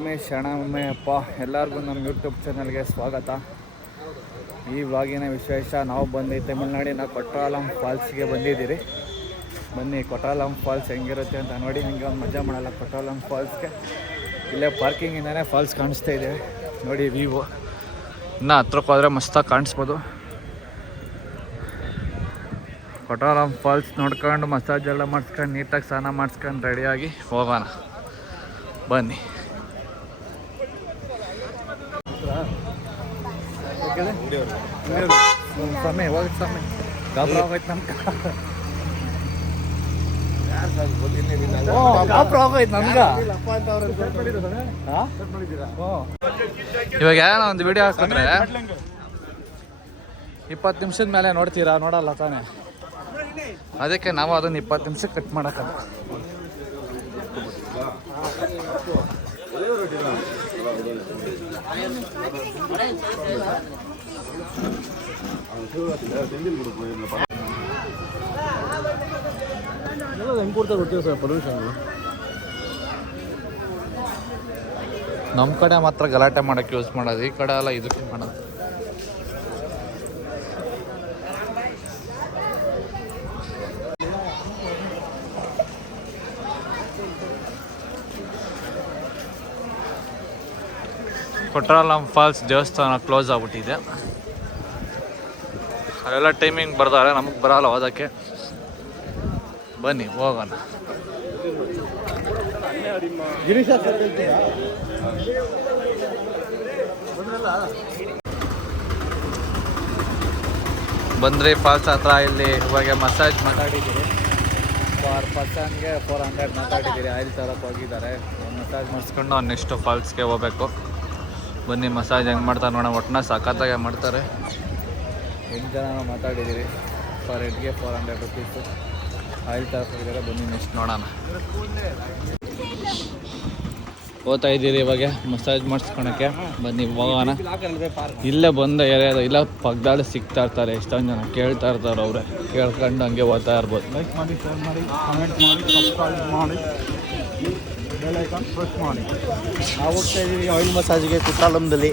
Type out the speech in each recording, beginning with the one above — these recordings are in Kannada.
ಒಮ್ಮೆ ಅಪ್ಪ ಎಲ್ಲರಿಗೂ ನಮ್ಮ ಯೂಟ್ಯೂಬ್ ಚಾನಲ್ಗೆ ಸ್ವಾಗತ. ಈ ವ್ಲಾಗಿನ ವಿಶೇಷ ನಾವು ತಮಿಳ್ನಾಡಿನ ಕೊಟ್ಟಾಲಂ ಫಾಲ್ಸ್ಗೆ ಬಂದಿದ್ದೀರಿ. ಬನ್ನಿ ಕೊಟ್ಟಾಲಂ ಫಾಲ್ಸ್ ಹೆಂಗಿರುತ್ತೆ ಅಂತ ನೋಡಿ. ಹಂಗೆ ಒಂದು ಮಜಾ ಮಾಡಲ್ಲ ಕೊಟ್ಟಾಲಂ ಫಾಲ್ಸ್ಗೆ. ಇಲ್ಲೇ ಪಾರ್ಕಿಂಗಿಂದನೇ ಫಾಲ್ಸ್ ಕಾಣಿಸ್ತಾ ಇದೆ ನೋಡಿ. ವ್ಯೂ ಇನ್ನೂ ಹತ್ರಕ್ಕೆ ಹೋದರೆ ಮಸ್ತಾಗಿ ಕಾಣಿಸ್ಬೋದು. ಕೊಟ್ಟಾಲಂ ಫಾಲ್ಸ್ ನೋಡ್ಕೊಂಡು ಮಸಾಜ್ ಎಲ್ಲ ಮಾಡಿಸ್ಕೊಂಡು ನೀಟಾಗಿ ಸ್ನಾನ ಮಾಡಿಸ್ಕೊಂಡು ರೆಡಿಯಾಗಿ ಹೋಗೋಣ ಬನ್ನಿ. ಸಮಯ ಹೋಗಿ ಸಮಯ ಗಾಬ್ರ ಹೋಗೈತೆ ನಮ್ಗೆ. ಇವಾಗ ಏನೋ ಒಂದು ವಿಡಿಯೋ ಹಾಕಿದ್ರೆ 20 ನಿಮಿಷದ ಮೇಲೆ ನೋಡ್ತೀರಾ? ನೋಡಲ್ಲ ತಾನೇ. ಅದಕ್ಕೆ ನಾವು ಅದನ್ನು 20 ನಿಮಿಷಕ್ಕೆ ಕಟ್ ಮಾಡೋಕ್ಕಲ್ಲ. ನಮ್ಮ ಕಡೆ ಮಾತ್ರ ಗಲಾಟೆ ಮಾಡೋಕ್ಕೆ ಯೂಸ್ ಮಾಡೋದು, ಈ ಕಡೆ ಎಲ್ಲ ಇದಕ್ಕೆ ಮಾಡೋದು. ಕೊಟ್ಟಾಲಂ ಫಾಲ್ಸ್ ದೇವಸ್ಥಾನ ಕ್ಲೋಸ್ ಆಗ್ಬಿಟ್ಟಿದೆ. ಅಲ್ಲೆಲ್ಲ ಟೈಮಿಂಗ್ ಬರ್ತಾರೆ, ನಮಗೆ ಬರಲ್ಲ ಓದೋಕ್ಕೆ. ಬನ್ನಿ ಹೋಗೋಣ. ಬಂದ್ರಿ ಫಾಲ್ಸ್ ಹತ್ರ. ಇಲ್ಲಿ ಇವಾಗ ಮಸಾಜ್ ಮಾತಾಡಿದ್ದೀರಿ. ಪರ್ ಪರ್ಸನ್ಗೆ 400 ಮಾತಾಡಿದ್ದೀರಿ. ಆಯಿಲ್ ತರಕ್ಕೆ ಹೋಗಿದ್ದಾರೆ. ಮಸಾಜ್ ಮಾಡಿಸ್ಕೊಂಡು ನೆಕ್ಸ್ಟ್ ಫಾಲ್ಸ್ಗೆ ಹೋಗ್ಬೇಕು. ಬನ್ನಿ ಮಸಾಜ್ ಹೆಂಗೆ ಮಾಡ್ತಾರೆ ನೋಡೋಣ. ಒಟ್ಟಿನ ಸಖತ್ತಾಗೆ ಮಾಡ್ತಾರೆ. 8 ಜನ ಮಾತಾಡಿದ್ದೀರಿ. ಪರ್ ಹೆಡ್ಗೆ 400 ರುಪೀಸು. ಆಯಿಲ್ ತರಕ್ಕೆ ಹೋಗಿದ್ದಾರೆ. ಬನ್ನಿ ನೆಕ್ಸ್ಟ್ ನೋಡೋಣ. ಹೋಗ್ತಾ ಇದ್ದೀರಿ ಇವಾಗ ಮಸಾಜ್ ಮಾಡಿಸ್ಕೊಳಕ್ಕೆ. ಬನ್ನಿ ಹೋಗೋಣ. ಇಲ್ಲೇ ಬಂದ ಏರಿಯಾದ ಇಲ್ಲ ಪಕ್ಕದಾಳು ಸಿಗ್ತಾ ಇರ್ತಾರೆ. ಎಷ್ಟೊಂದು ಜನ ಕೇಳ್ತಾ ಇರ್ತಾರೆ. ಅವರೇ ಕೇಳ್ಕೊಂಡು ಹಂಗೆ ಓದ್ತಾ ಇರ್ಬೋದು. ಲೈಕ್ ಮಾಡಿ, ಶೇರ್ ಮಾಡಿ, ಕಮೆಂಟ್ ಮಾಡಿ, ಸಬ್ಸ್ಕ್ರೈಬ್ ಮಾಡಿ, ಬೆಲ್ ಐಕಾನ್ ಪ್ರೆಸ್ ಮಾಡಿ. ನಾವು ಹೋಗ್ತಾ ಇದ್ದೀವಿ ಆಯಿಲ್ ಮಸಾಜ್ಗೆ ಕುಟ್ಟಾಲಂದಲ್ಲಿ.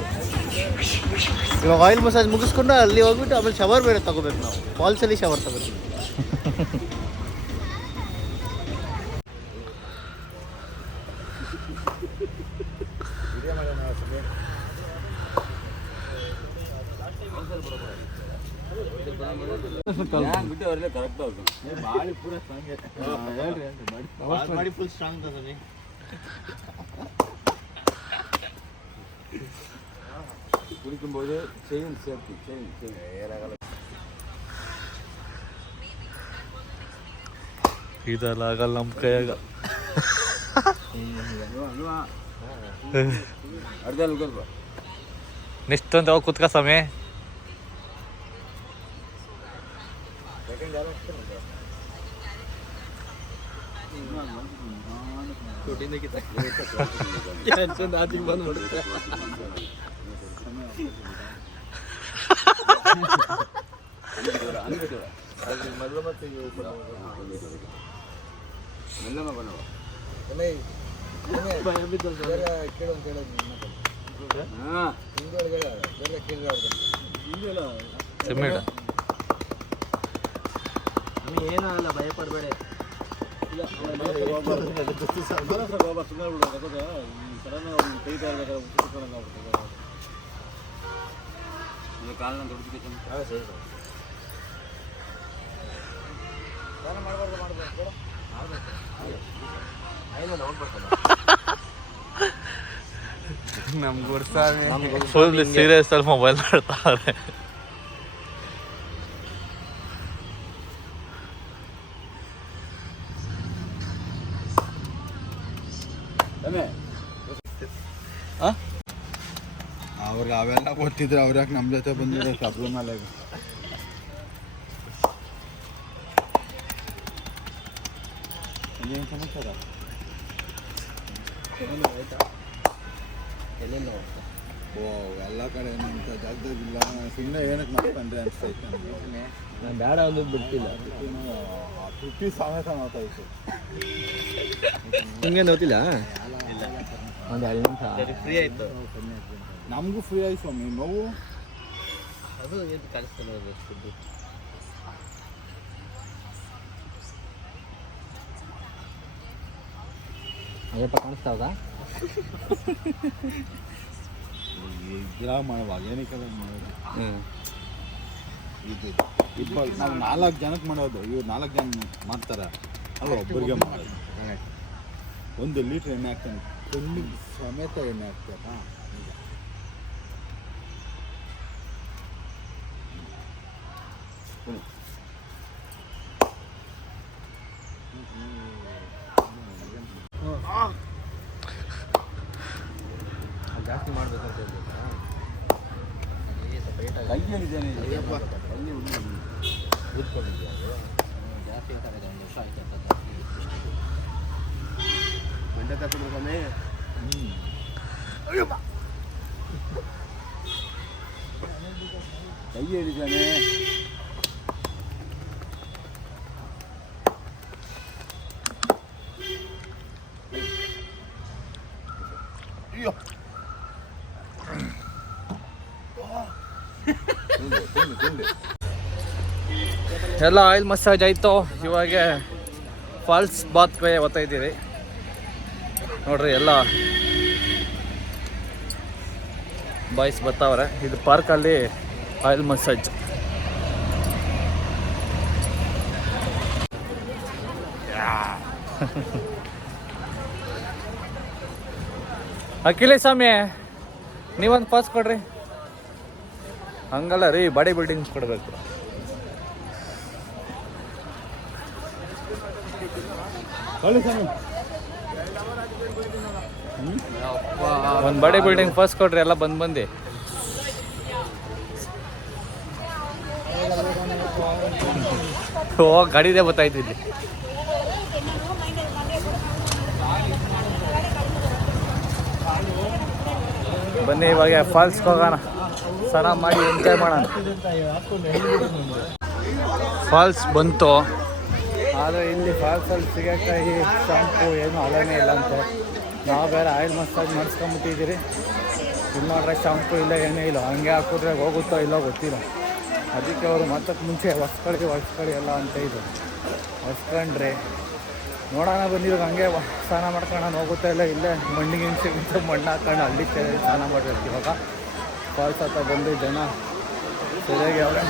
ಇವಾಗ ಆಯಿಲ್ ಮಸಾಜ್ ಮುಗಿಸ್ಕೊಂಡು ಅಲ್ಲಿ ಹೋಗ್ಬಿಟ್ಟು ಆಮೇಲೆ ಶವರ್ ಬೇರೆ ತಗೋಬೇಕು. ನಾವು ಫಾಲ್ಸಲ್ಲಿ ಶವರ್ ತಗೋತೀವಿ. ಕುಡಿக்கும்போது செயின் சேஃப்டி செயின் ஏறாகல. ಇದೆಲ್ಲ ಆಗಲ್ಲ ನಮ್ಮ ಕೈಯಾಗ. ನೆಕ್ಸ್ಟ್ ಅಂತ ಹೋಗಿ ಕುತ್ಕ ಸಮಯ. ಏನಲ್ಲ ಭಯಪಡಬೇಡ. ನಮ್ಗೆ ಫುಲ್ ಸೀರಿಯಸ್ ಅಲ್ಲಿ ಮೊಬೈಲ್ ಮಾಡ್ತಾರೆ. ಅವ್ರಿಗೆ ಅವೆಲ್ಲ ಗೊತ್ತಿದ್ರೆ ಅವ್ರ್ಯಾಕೆ ನಮ್ಮ ಜೊತೆ ಬಂದಿರೋ ಸಬ್ಲು ಮೇಲೆ. ಏನು ಸಮಾಚಾರ? ಎಲ್ಲೆಲ್ಲ ಓ ಎಲ್ಲ ಕಡೆ ಏನಂತ ಜಾಗದಾಗಿಲ್ಲ. ಸುಮ್ಮನೆ ಏನಕ್ಕೆ ಮಾಡ್ಕೊಂಡ್ರೆ ಅನಿಸ್ತೈತೆ. ನಾನು ಬೇಡ ಒಂದು ಬಿಡ್ತಿಲ್ಲ. ತುಟ್ಟಿ ಸಮೇತ ಮಾತಾಯಿತು. ನಿಮಗೆ ನೋತಿಲ್ಲ ಒಂದು 2 ನಿಮಿಷ ಫ್ರೀ ಆಯಿತು. ನಮಗೂ ಫ್ರೀ ಆಯ್ತು ಸ್ವಾಮಿ. ನೋವು ಅದು ಏನು ಕಳಿಸ್ತಾನೆ ಸುದ್ದಿ. ಅಯ್ಯಪ್ಪ ಕಾಣಿಸ್ತಾವಾಗ ಇದ್ರ ಮಾಡುವಾಗ ಏನಕ್ಕೆಲ್ಲ ಮಾಡೋದು. ಹ್ಞೂ ಇದು ನಾವು 4 ಜನಕ್ಕೆ ಮಾಡೋದು. ಇವ್ರು 4 ಜನ ಮಾಡ್ತಾರೆ, ಅದು ಒಬ್ಬರಿಗೆ ಮಾಡೋದು. 1 ಲೀಟ್ರ್ ಎಣ್ಣೆ ಹಾಕ್ತಾನೆ, ಕಣ್ಣಿಗೆ ಸಮೇತ ಎಣ್ಣೆ ಹಾಕ್ತಾರ. ಜಾಸ್ತಿ ಮಾಡಬೇಕಂತ ಹೇಳ್ಬೇಕಾ? ಕೈ ಏನಿದ್ದೇನೆ ಕೂತ್ಕೊಂಡಿದ್ಯಾ ಜಾಸ್ತಿ ಅಂತಾರೆ 1 ವರ್ಷ ಆಯ್ತು ಅಂತ ಮಂಡ್ಯ ತಗೊಂಡು ಕಮ್ಮಿ. ಕೈ ಹೇಳಿದ್ದಾನೆ. ಅಯ್ಯೋ ಎಲ್ಲ ಆಯಿಲ್ ಮಸಾಜ್ ಆಯಿತು. ಇವಾಗ ಫಾಲ್ಸ್ ಬಾತ್ ಕೈ ಓದ್ತಾ ಇದ್ದೀರಿ ನೋಡ್ರಿ. ಎಲ್ಲ ಬಾಯ್ಸ್ ಬರ್ತಾವ್ರೆ. ಇದು ಪಾರ್ಕಲ್ಲಿ ಆಯಿಲ್ ಮಸಾಜ್. ಅಖಿಲೇಶ್ ಸ್ವಾಮಿ ನೀವೊಂದು ಪಾಸ್ ಕೊಡ್ರಿ. ಹಂಗಲ್ಲ ರೀ, ಬಾಡಿ ಬಿಲ್ಡಿಂಗ್ಸ್ ಕೊಡಬೇಕು. ಒಂದು ಬಾಡಿ ಬಿಲ್ಡಿಂಗ್ ಪಾಸ್ ಕೊಡ್ರಿ, ಎಲ್ಲ ಬಂದು ಓ ಗಾಡಿದೇ ಗೊತ್ತಾಯ್ತಿದ್ದೆ. ಬನ್ನಿ ಇವಾಗ ಫಾಲ್ಸ್ಗೆ ಹೋಗೋಣ, ಸ್ನಾನ ಮಾಡಿ ಎಂಜಾಯ್ ಮಾಡೋಣ. ಫಾಲ್ಸ್ ಬಂತು, ಆದರೆ ಇಲ್ಲಿ ಫಾಲ್ಸಲ್ಲಿ ಸಿಗೋಕ್ಕಾಗಿ ಶಾಂಪು ಏನು ಅಲನೇ ಇಲ್ಲ ಅಂತೆ. ನಾವು ಬೇರೆ ಆಯಿಲ್ ಮಸಾಜ್ ಮಾಡಿಸ್ಕೊಂಬಿಟ್ಟಿದ್ದೀರಿ. ಇಲ್ಲಿ ನೋಡ್ರೆ ಶಾಂಪು ಇಲ್ಲ, ಏನೇ ಇಲ್ಲ. ಹಂಗೆ ಹಾಕಿದ್ರೆ ಹೋಗುತ್ತೋ ಇಲ್ಲೋ ಗೊತ್ತಿಲ್ಲ. ಅದಕ್ಕೆ ಅವರು ಮತ್ತಕ್ಕೆ ಮುಂಚೆ ಒರೆಸ್ಕೊಳ್ಳಿ ಎಲ್ಲ ಅಂತ ಇದು ಒರೆಸ್ಕೊಂಡ್ರೆ ನೋಡೋಣ. ಬಂದಿರೋ ಹಂಗೆ ಸ್ನಾನ ಮಾಡ್ಕೊಂಡು ಹೋಗುತ್ತಾ ಇಲ್ಲ, ಇಲ್ಲೇ ಮಣ್ಣಿಗೆ ಮಣ್ಣು ಹಾಕೊಂಡು ಅಲ್ಲಿ ಸ್ನಾನ ಮಾಡಿರ್ತೀವಿ. ಇವಾಗ ಫಾಲ್ಸ್ ಹತ್ರ ಬಂದು ಜನ ಸರಿಯಾಗಿ ಅವ್ರೆ.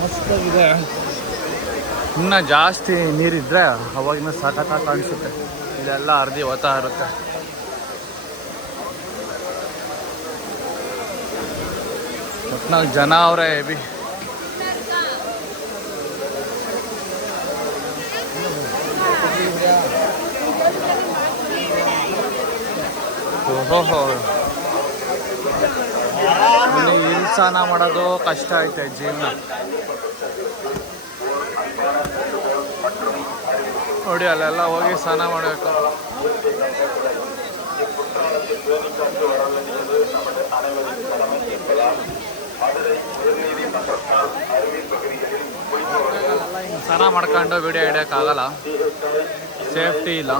ಮಸ್ತಾಗಿದೆ. ಇನ್ನು ಜಾಸ್ತಿ ನೀರಿದ್ರೆ ಅವಾಗಿನ ಸಖತ್ತಾಗಿ ಕಾಣಿಸುತ್ತೆ. ಇದೆಲ್ಲ ಅರ್ಧಿ ಓದ್ತಾ ಇರುತ್ತೆ. ಒಟ್ನಲ್ಲಿ ಜನ ಅವರೇ ಹೆವಿ. ಓಹೋ, ಇಲ್ಲಿ ಸ್ನಾನ ಮಾಡೋದು ಕಷ್ಟ ಐತೆ ಜೀವನ. ನೋಡಿ ಅಲ್ಲೆಲ್ಲ ಹೋಗಿ ಸ್ನಾನ ಮಾಡಬೇಕು. ಸ್ನಾನ ಮಾಡ್ಕೊಂಡು ವಿಡಿಯೋ ಹಿಡಿಯೋಕ್ಕಾಗಲ್ಲ, ಸೇಫ್ಟಿ ಇಲ್ಲ.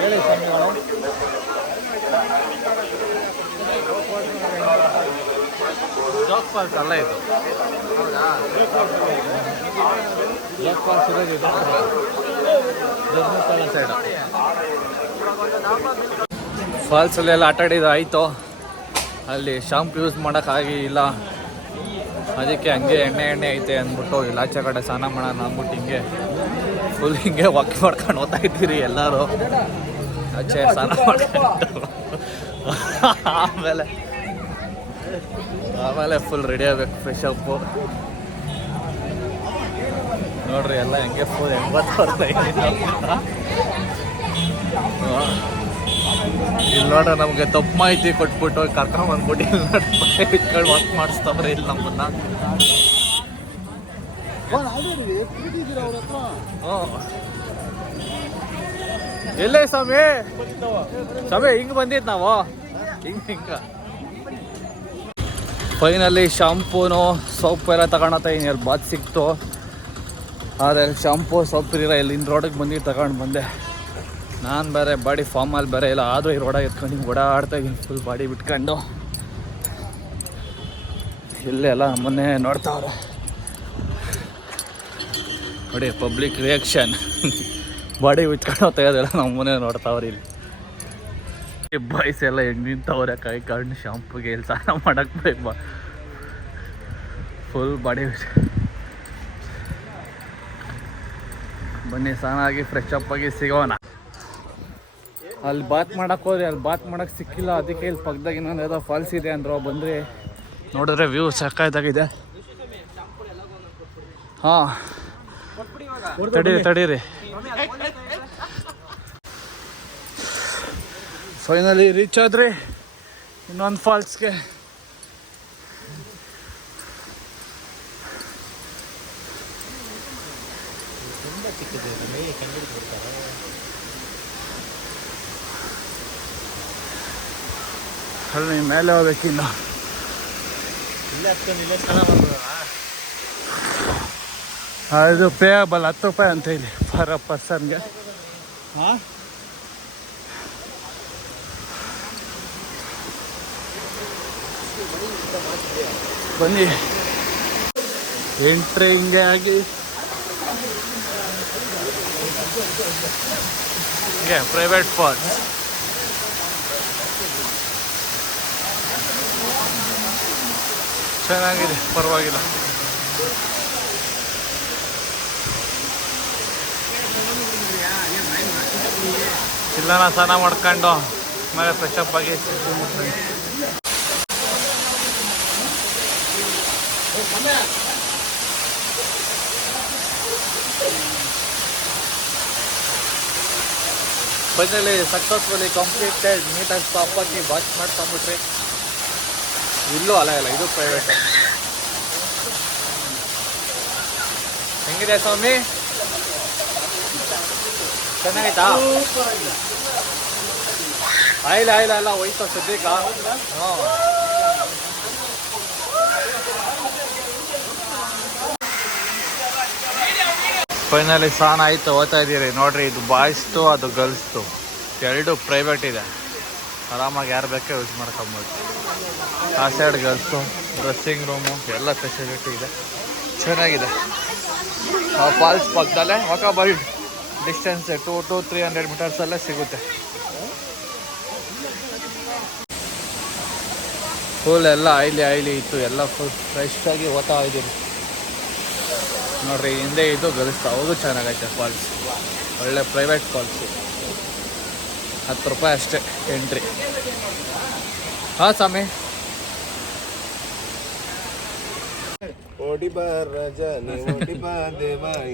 ಹೇಳಿ ಸ್ವಾಮಿಗಳು. ಜೋಗ್ ಫಾಲ್ಸ್ ಅಲ್ಲ ಇದು. ಹೌದಾ? ಜೋಗ್ ಫಾಲ್ಸ್ ಇರೋದು ಇದು ಧರ್ಮಸ್ಥಳ ಸೈಡು. ಫಾಲ್ಸಲ್ಲೆಲ್ಲ ಆಟಾಡಿದ್ದು ಆಯಿತು. ಅಲ್ಲಿ ಶಾಂಪು ಯೂಸ್ ಮಾಡೋಕ್ಕಾಗಿ ಇಲ್ಲ, ಅದಕ್ಕೆ ಹಂಗೆ ಎಣ್ಣೆ ಐತೆ ಅಂದ್ಬಿಟ್ಟು ಇಲ್ಲಿ ಆಚೆ ಕಡೆ ಸ್ನಾನ ಮಾಡೋಣ ಅಂದ್ಬಿಟ್ಟು ಹಿಂಗೆ ಫುಲ್ ಹಿಂಗೆ ವಾಕ್ ಮಾಡ್ಕೊಂಡು ಹೋಗ್ತಾ ಇದ್ದೀರಿ ಎಲ್ಲರೂ. ಆಚೆ ಸ್ನಾನ ಮಾಡ್ಕೊಂಡು ಆಮೇಲೆ ಫುಲ್ ರೆಡಿ ಆಗಬೇಕು, ಫ್ರೆಶ್ ಅಪ್ಪು. ನೋಡ್ರಿ ಎಲ್ಲ ಹೆಂಗೆ ಫುಲ್ 80 ಇಲ್ಲಿ ನೋಡ್ರಿ ನಮಗೆ ತಪ್ಪು ಮಾಹಿತಿ ಕೊಟ್ಬಿಟ್ಟು ಕರ್ಕೊಂಬಂದ್ಬಿಟ್ಟು ಇಲ್ಲಿ ನೋಡಿ ಇಟ್ಕೊಂಡು ವರ್ಕ್ ಮಾಡಿಸ್ತಾವ್ರೆ ಇಲ್ಲಿ ನಮ್ಮನ್ನ. ಎಲ್ಲೇ ಸ್ವಾಮಿ ಹಿಂಗೆ ಬಂದಿದ್ದು ನಾವು ಹಿಂಗ ಫೈನಲ್ಲಿ ಶಾಂಪೂನು ಸೋಪ್ ಎಲ್ಲ ತಗೊಳತ್ತ ಇಲ್ಲಿ ಬಾತ್ ಸಿಕ್ತು. ಆದರೆ ಶಾಂಪೂ ಸೋಪ್ ಇರಲಿಲ್ಲ. ಇಲ್ಲಿಂದ ರೋಡಿಗೆ ಬಂದು ತಗೊಂಡು ಬಂದೆ. ನಾನು ಬೇರೆ ಬಾಡಿ ಫಾರ್ಮಲ್ಲಿ ಬೇರೆ ಇಲ್ಲ, ಆದರೂ ಈ ರೋಡಾಗಿ ಎತ್ಕೊಂಡು ಹಿಂಗೆ ಓಡಾಡ್ತಾ ಇದ್ದೀನಿ ಫುಲ್ ಬಾಡಿ ಬಿಟ್ಕೊಂಡು. ಇಲ್ಲೆಲ್ಲ ಮೊನ್ನೆ ನೋಡ್ತಾವ್ರೆ ನೋಡಿ ಪಬ್ಲಿಕ್ ರಿಯಾಕ್ಷನ್. ಬಾಡಿ ಬಿಟ್ಕೊಂಡು ಹೋಗ್ತಾ ಇದ್ದೆಲ್ಲ ನಮ್ಮನೆ ನೋಡ್ತಾವ್ರಿ ಇಲ್ಲಿ. ಬಾಯ್ಸ್ ಎಲ್ಲ ಹೆಂಗೆ ನಿಂತವ್ರೆ ಕೈ ಕಣ್ಣು ಶಾಂಪುಗೆ ಇಲ್ಲಿ ಸ್ನಾನ ಮಾಡಕ್ಕೆ ಬೇಕು ಫುಲ್ ಬಾಡಿ. ಬನ್ನಿ ಸ್ನಾನ ಆಗಿ ಫ್ರೆಶ್ ಅಪ್ ಆಗಿ ಸಿಗೋಣ. ಅಲ್ಲಿ ಬಾತ್ ಮಾಡಕ್ಕೆ ಹೋದ್ರೆ ಅಲ್ಲಿ ಬಾತ್ ಮಾಡಕ್ಕೆ ಸಿಕ್ಕಿಲ್ಲ. ಅದಕ್ಕೆ ಇಲ್ಲಿ ಪಕ್ಕದಾಗ ಇನ್ನೊಂದು ಯಾವುದೋ ಫಾಲ್ಸ್ ಇದೆ ಅಂದರು. ಬಂದರೆ ನೋಡಿದ್ರೆ ವ್ಯೂ ಸಕ್ಕತ್ತಾಗಿದೆ. ಹಾಂ ತಡೀರಿ ಫೈನಲಿ ರೀಚ್ ಆದ್ರಿ ಇನ್ನೊಂದು ಫಾಲ್ಸ್ಗೆ. ಅಲ್ಲಿ ಮೇಲೆ ಹೋಗ್ಬೇಕಿನ್ನು. ಇದು ಪೇಯಬಲ್ 10 ರೂಪಾಯಿ ಅಂತ ಇಲ್ಲಿ ಫಾರ್ ಅ ಪರ್ಸನ್ಗೆ. ಹಾಂ ಬನ್ನಿ ಎಂಟ್ರಿ ಹಿಂಗೆ ಆಗಿ ಹಿಂಗೆ ಪ್ರೈವೇಟ್ ಫಾಲ್ಸ್. ಚೆನ್ನಾಗಿದೆ, ಪರವಾಗಿಲ್ಲ. ಇಲ್ಲನ ಸ್ನಾನ ಮಾಡ್ಕೊಂಡು ಆಮೇಲೆ ಫ್ರೆಶ್ ಅಪ್ ಆಗಿ ಫೈನಲಿ ಸಕ್ಸಸ್ಫುಲಿ ಕಂಪ್ಲೀಟೆಡ್. ನೀಟಾಗಿ ಸ್ಟಾಪ್ ಹಾಕಿ ವಾಚ್ ಮಾಡ್ಕೊಂಬಿಟ್ರಿ. ಇಲ್ಲೂ ಅಲ್ಲ ಇಲ್ಲ, ಇದು ಪ್ರೈವೇಟ್. ಹೆಂಗಿದೆ ಸ್ವಾಮಿ? ಚೆನ್ನಾಗಿತ್ತಾ? ಆಯ್ಲ ಅಲ್ಲ ಹೋಯ್ತು ಸದ್ಯಕ್ಕ. ಹಾಂ ಫೈನಲಿ ಸ್ನಾನ ಆಯಿತು. ಓದ್ತಾ ಇದ್ದೀರಿ ನೋಡ್ರಿ. ಇದು ಬಾಯ್ಸ್ದು ಅದು ಗರ್ಲ್ಸ್ದು ಎರಡು ಪ್ರೈವೇಟ್ ಇದೆ. ಆರಾಮಾಗಿ ಯಾರು ಬೇಕೋ ಯೂಸ್ ಮಾಡ್ಕೊಬೋದು. ಆ ಸೈಡ್ ಗರ್ಲ್ಸು ಡ್ರೆಸ್ಸಿಂಗ್ ರೂಮು ಎಲ್ಲ ಫೆಸಿಲಿಟಿ ಇದೆ, ಚೆನ್ನಾಗಿದೆ. ಫಾಲ್ಸ್ ಪಕ್ಕದಲ್ಲೇ ವಾಕಬಲ್ ಡಿಸ್ಟೆನ್ಸ್ 2 to 300 ಮೀಟರ್ಸಲ್ಲೇ ಸಿಗುತ್ತೆ. ಫುಲ್ ಎಲ್ಲ ಆಯ್ಲಿ ಇತ್ತು. ಎಲ್ಲ ಫುಲ್ ಫ್ರೆಶ್ ಆಗಿ ಓದ್ತಾ ಇದ್ದೀನಿ ನೋಡ್ರಿ. ಹಿಂದೆ ಇದು ಗರ್ಲ್ಸ್, ಅವಾಗೂ ಚೆನ್ನಾಗೈತೆ ಫಾಲ್ಸ್. ಒಳ್ಳೆ ಪ್ರೈವೇಟ್ ಫಾಲ್ಸು. 10 ರೂಪಾಯಿ ಅಷ್ಟೇ ಎಂಟ್ರಿ. ಹಾಂ ಸ್ವಾಮಿ. ಓಡಿ ಬರಜನೆ ಓಡಿ ಬಾ ದೇವಾಯಿ.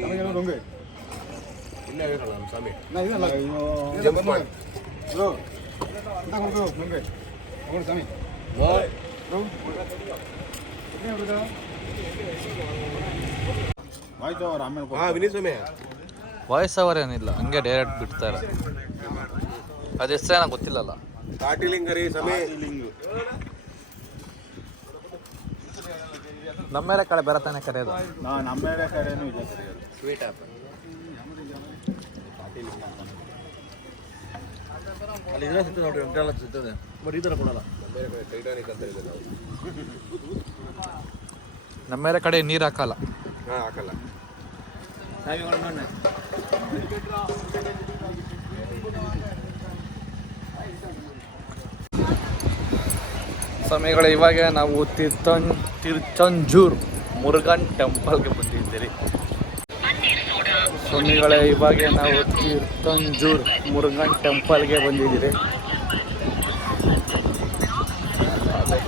ಇಲ್ಲ ಇರಲ್ಲ ನಮ್ಮ ಸ್ವಾಮಿ. ಜಂಪ್ ಮಾಡಿ ಬ್ರೋ. ನಂಗೆ ಹೋಗು ಸ್ವಾಮಿ. ಬ್ರೋ ಆಯ್ತು ಅವ್ರು ಆಮೇಲೆ. ಹಾಂ ವಿನಿ ಸ್ವಾಮಿ. ವಾಯ್ಸ್ ಓವರ್ ಏನಿಲ್ಲ, ಹಂಗೆ ಡೈರೆಕ್ಟ್ ಬಿಡ್ತಾರೆ. ಅದು ಹೆಸರೇನ ಗೊತ್ತಿಲ್ಲಲ್ಲ. ಕಾಟಿಲಿಂಗರಿ ಸ್ವಾಮಿ. ನಮ್ಮ ಮೇಲೆ ಕಡೆ ಬರತಾನೆ ಕರೆಯೋದು. ನಮ್ಮ ಮೇಲೆ ಕಡೆನೂ ಇಲ್ಲ ಕರೆಯೋದು. ಸ್ವೀಟ್ ಆ್ಯಪ್ ಅಲ್ಲಿ ಇದ್ರೆ ಸಿಗ್ತದೆ ನೋಡ್ರಿ, ಒಂಟೆಲ್ಲ ಸಿಗ್ತದೆ. ಬಟ್ ಈ ಥರ ಕೊಡಲ್ಲ. ನಮ್ಮ ಬೇರೆ ಕಡೆ ಟೈಟಾನಿಕ್ ಅಂತ ಇದೆ ನಾವು. ನಮ್ಮ ಮೇಲೆ ಕಡೆ ನೀರು ಹಾಕಲ್ಲ. ಹಾಂ ಹಾಕಲ್ಲ. ಸ್ವಾಮಿಗಳ ಇವಾಗ ನಾವು ತಿರುಚಂಜೂರ್ ಮುರುಗನ್ ಟೆಂಪಲ್ಗೆ ಬಂದಿದ್ದೀರಿ. ಸ್ವಾಮಿಗಳೇ ಇವಾಗ ನಾವು ತಿರುಚಂಜೂರ್ ಮುರುಗನ್ ಟೆಂಪಲ್ಗೆ ಬಂದಿದ್ದೀರಿ.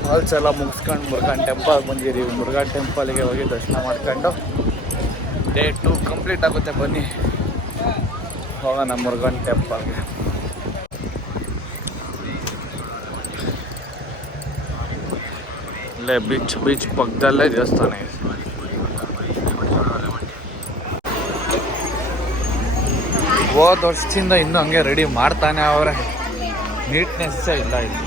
ಫಾಲ್ಸ್ ಎಲ್ಲ ಮುಗಿಸ್ಕೊಂಡು ಮುರುಗನ್ ಟೆಂಪಲ್ಗೆ ಬಂದಿದ್ದೀವಿ. ಮುರುಗನ್ ಟೆಂಪಲ್ಗೆ ಹೋಗಿ ದರ್ಶನ ಮಾಡ್ಕೊಂಡು ಡೇ 2 ಕಂಪ್ಲೀಟ್ ಆಗುತ್ತೆ. ಬನ್ನಿ ಹೋಗೋಣ ಮುರುಗನ್ ಟೆಂಪಲ್ಗೆ. ಇಲ್ಲೇ ಬೀಚ್ ಪಕ್ಕದಲ್ಲೇ ದೇವಸ್ಥಾನ ಇದೆ. ಹೋದ ವರ್ಷದಿಂದ ಇನ್ನೂ ಹಂಗೆ ರೆಡಿ ಮಾಡ್ತಾನೆ ಅವರೇ. ನೀಟ್ನೆಸ್ಸೇ ಇಲ್ಲ ಇಲ್ಲಿ.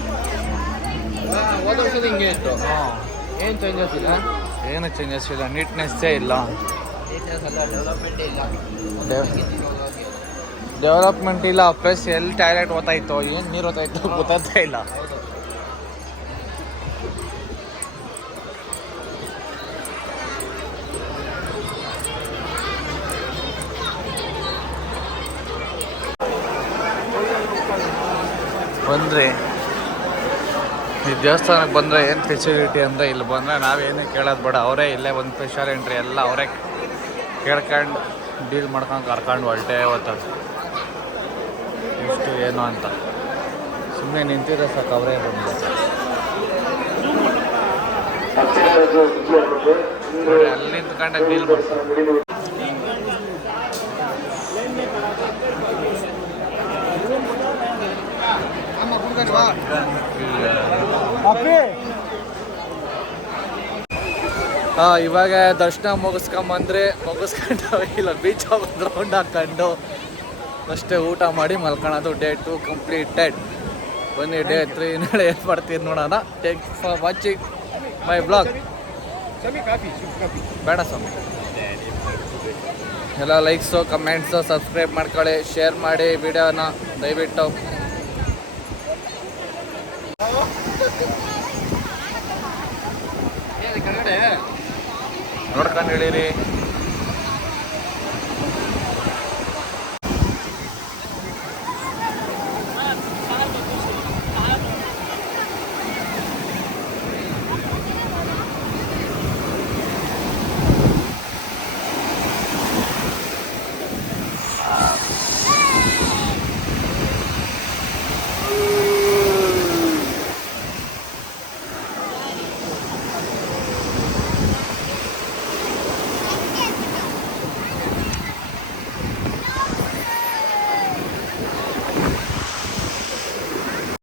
ಹೋದ ವರ್ಷದ ಹಿಂಗೆ ಇತ್ತು. ಏನು ಚೇಂಜಸ್ ಇಲ್ಲ, ಏನು ಚೇಂಜಸ್ ಇಲ್ಲ, ನೀಟ್ನೆಸ್ಸೇ ಇಲ್ಲ, ಡೆವಲಪ್ಮೆಂಟ್ ಇಲ್ಲ. ಪ್ಲಸ್ ಎಲ್ಲಿ ಟಾಯ್ಲೆಟ್ ಓದ್ತಾಯಿತ್ತು, ಏನು ನೀರು ಓದ್ತಾಯಿತ್ತು ಗೊತ್ತಾಗ್ತಾ ಇಲ್ಲ. ಬಂದರೆ ಈ ದೇವಸ್ಥಾನಕ್ಕೆ ಬಂದರೆ ಏನು ಫೆಸಿಲಿಟಿ ಅಂದರೆ ಇಲ್ಲಿ ಬಂದರೆ ನಾವೇನು ಕೇಳೋದು ಬೇಡ, ಅವರೇ ಇಲ್ಲೇ ಒಂದು ಸ್ಪೆಷಲ್ ಎಂಟ್ರಿ ಎಲ್ಲ ಅವರೇ ಕೇಳ್ಕೊಂಡು ಡೀಲ್ ಮಾಡ್ಕೊಂಡು ಕರ್ಕೊಂಡು ಹೊರಟೆ ಹೋಗ್ತದೆ. ಇಷ್ಟು ಏನು ಅಂತ ಸುಮ್ಮನೆ ನಿಂತಿದ್ರೆ ಸಾಕು, ಅವರೇ ಬಂದು ಅಲ್ಲಿ ನಿಂತ್ಕೊಂಡೆ ಡೀಲ್ ಮಾಡ್ತಾರೆ. ಇವಾಗ ದರ್ಶನ ಮುಗಿಸ್ಕೊಂಡು ಇಲ್ಲ ಬೀಚ್ ಹೋಗೋದು ರೌಂಡ್ ಹಾಕೊಂಡು ಅಷ್ಟೇ ಊಟ ಮಾಡಿ ಮಲ್ಕೊಳ್ಳೋದು. Day 2 completed. ಬನ್ನಿ ಡೇ 3 ನಾಳೆ ಏನು ಮಾಡ್ತೀನಿ ನೋಡೋಣ. Thanks for watching my blog. ಬೇಡ ಸ್ವಾಮಿ, ಎಲ್ಲ ಲೈಕ್ಸು ಕಮೆಂಟ್ಸು ಸಬ್ಸ್ಕ್ರೈಬ್ ಮಾಡ್ಕೊಳ್ಳಿ, ಶೇರ್ ಮಾಡಿ ವಿಡಿಯೋನ ದಯವಿಟ್ಟು. ನೋಡ್ಕೊಂಡು ಹೇಳಿರಿ.